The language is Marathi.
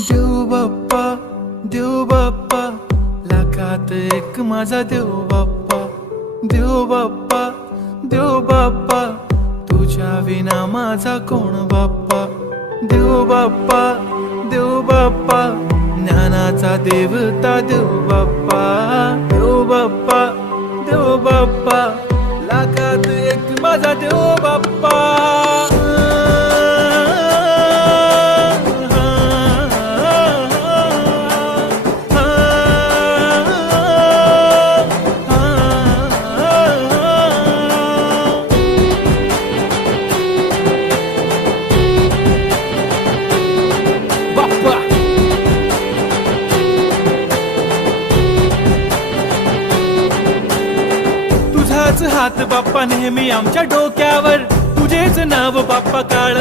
देव बाप्पा, देव बाप्पा, लाखात एक माझा देव बाप्पा. देव बाप्पा, देव बाप्पा, तुझ्या विना माझा कोण बाप्पा. देव बाप्पा, देव बाप्पा, ज्ञानाचा देवता देव बाप्पा. देव बाप्पा, देव बाप्पा, लाखात एक माझा देव बाप्पा. तुझाच हात बाप्पा नेहमी आमच्या डोक्यावर, तुझेच नाव बाप्पा काळ